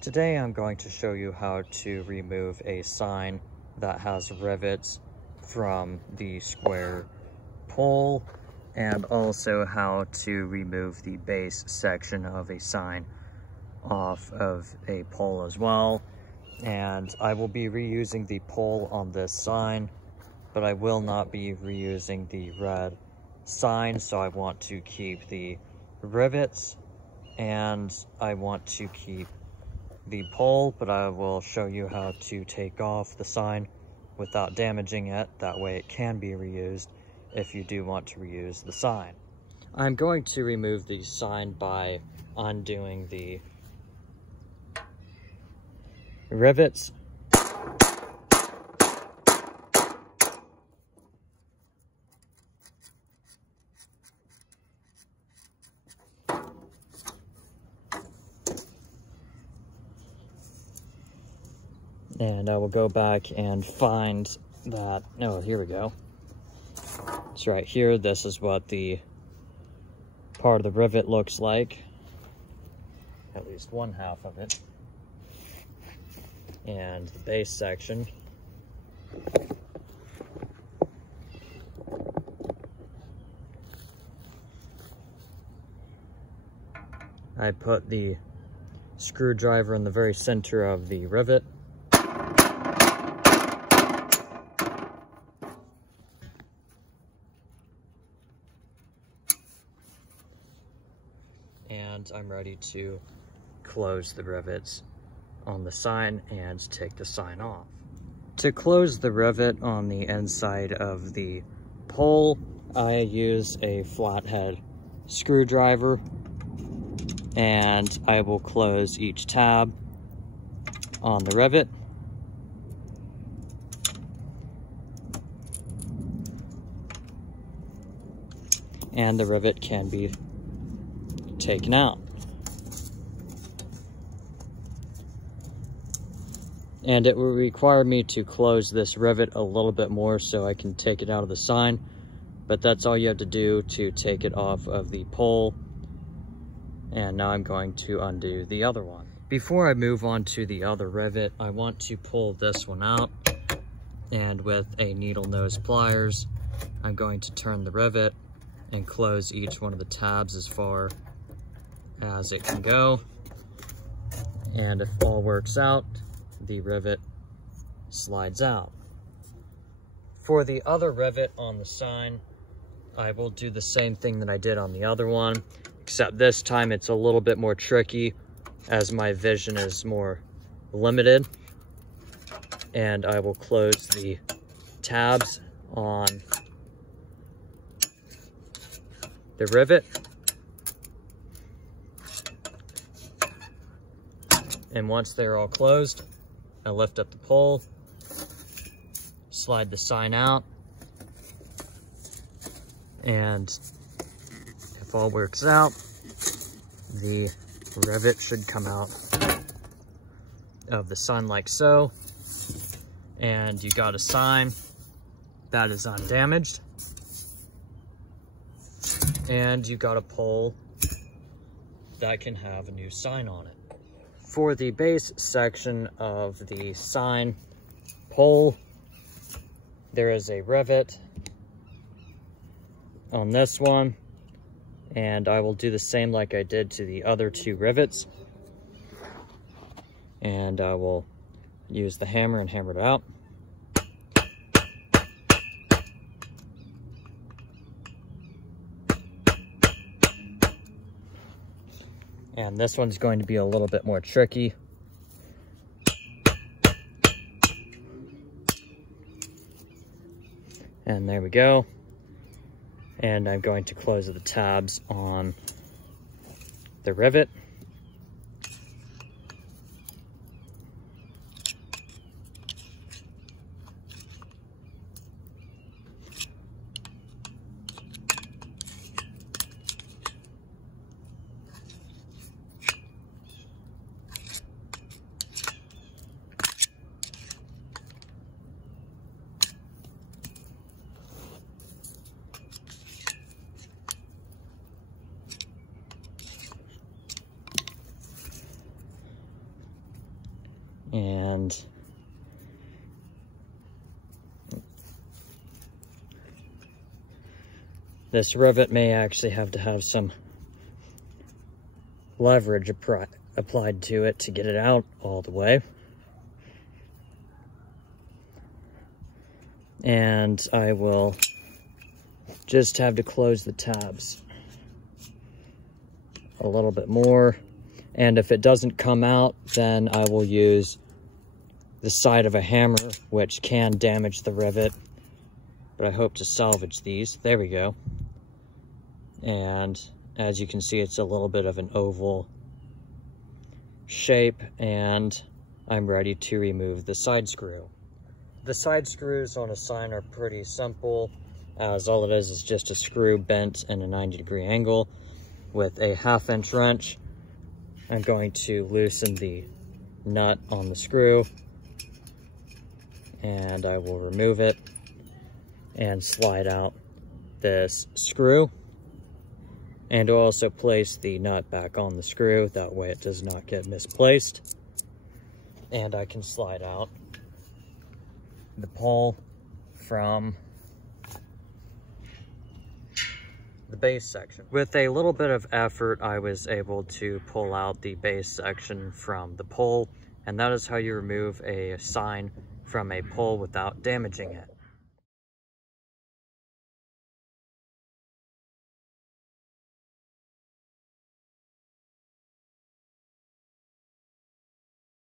Today I'm going to show you how to remove a sign that has rivets from the square pole, and also how to remove the base section of a sign off of a pole as well. And I will be reusing the pole on this sign, but I will not be reusing the red sign, so I want to keep the rivets and I want to keep the pole, but I will show you how to take off the sign without damaging it. That way it can be reused if you do want to reuse the sign. I'm going to remove the sign by undoing the rivets. And I will go back and find that, oh, here we go. It's right here. This is what the part of the rivet looks like. At least one half of it. And the base section. I put the screwdriver in the very center of the rivet. And I'm ready to close the rivets on the sign and take the sign off. To close the rivet on the inside of the pole, I use a flathead screwdriver, and I will close each tab on the rivet. And the rivet can be taken out. And it will require me to close this rivet a little bit more so I can take it out of the sign, but that's all you have to do to take it off of the pole. And now I'm going to undo the other one. Before I move on to the other rivet, I want to pull this one out, and with a needle nose pliers, I'm going to turn the rivet and close each one of the tabs as far as it can go. And if all works out, the rivet slides out. For the other rivet on the sign, I will do the same thing that I did on the other one, except this time it's a little bit more tricky as my vision is more limited. And I will close the tabs on the rivet. And once they're all closed, I lift up the pole, slide the sign out, and if all works out, the rivet should come out of the sign like so, and you got a sign that is undamaged, and you got a pole that can have a new sign on it. For the base section of the sign pole, there is a rivet on this one, and I will do the same like I did to the other two rivets. And I will use the hammer and hammer it out. And this one's going to be a little bit more tricky. And there we go. And I'm going to close the tabs on the rivet. This rivet may actually have to have some leverage applied to it to get it out all the way. And I will just have to close the tabs a little bit more. And if it doesn't come out, then I will use the side of a hammer, which can damage the rivet, but I hope to salvage these. There we go. And as you can see, it's a little bit of an oval shape, and I'm ready to remove the side screw. The side screws on a sign are pretty simple, as all it is just a screw bent in a 90-degree angle with a 1/2 inch wrench. I'm going to loosen the nut on the screw, and I will remove it and slide out this screw, and also place the nut back on the screw, that way it does not get misplaced. And I can slide out the pole from the base section. With a little bit of effort, I was able to pull out the base section from the pole, and that is how you remove a sign from a pole without damaging it.